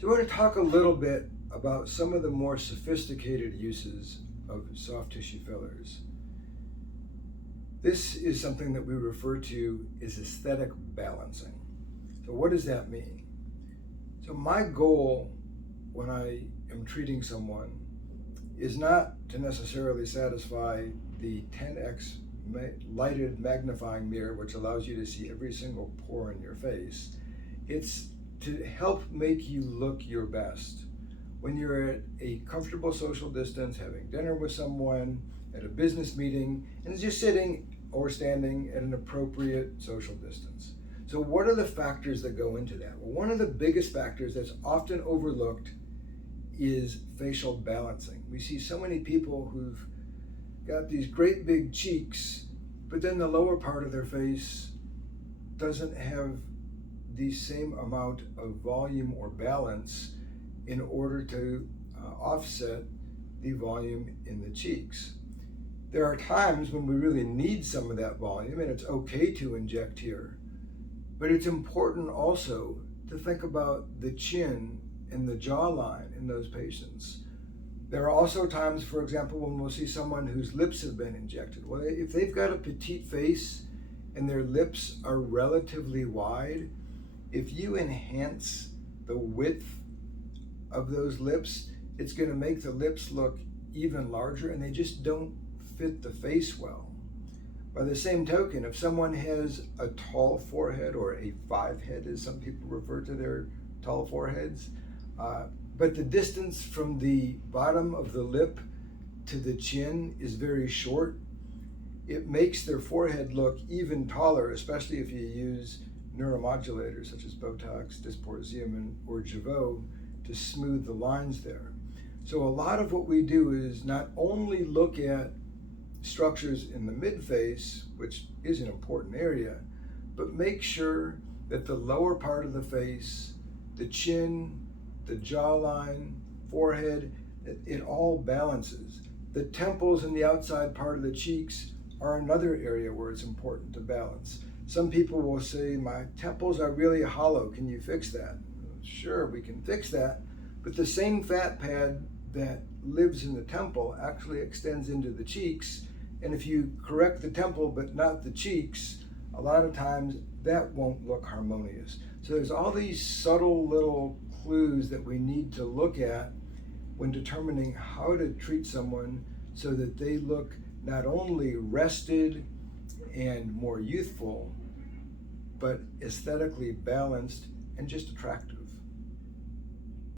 So we're going to talk a little bit about some of the more sophisticated uses of soft tissue fillers. This is something that we refer to as aesthetic balancing. So what does that mean? So my goal when I am treating someone is not to necessarily satisfy the 10x lighted magnifying mirror, which allows you to see every single pore in your face. It's to help make you look your best. When you're at a comfortable social distance, having dinner with someone, at a business meeting, and just sitting or standing at an appropriate social distance. So what are the factors that go into that? Well, one of the biggest factors that's often overlooked is facial balancing. We see so many people who've got these great big cheeks, but then the lower part of their face doesn't have the same amount of volume or balance in order to offset the volume in the cheeks. There are times when we really need some of that volume, and it's okay to inject here, but it's important also to think about the chin and the jawline in those patients. There are also times, for example, when we'll see someone whose lips have been injected. Well, if they've got a petite face and their lips are relatively wide, if you enhance the width of those lips, it's going to make the lips look even larger, and they just don't fit the face well. By the same token, if someone has a tall forehead, or a 5 head as some people refer to their tall foreheads, but the distance from the bottom of the lip to the chin is very short, it makes their forehead look even taller, especially if you use neuromodulators such as Botox, Biesman, or Jeuveau to smooth the lines there. So a lot of what we do is not only look at structures in the midface, which is an important area, but make sure that the lower part of the face, the chin, the jawline, forehead, it all balances. The temples and the outside part of the cheeks are another area where it's important to balance. Some people will say, my temples are really hollow, can you fix that? Sure, we can fix that, but the same fat pad that lives in the temple actually extends into the cheeks, and if you correct the temple but not the cheeks, a lot of times that won't look harmonious. So there's all these subtle little clues that we need to look at when determining how to treat someone so that they look not only rested and more youthful, but aesthetically balanced and just attractive.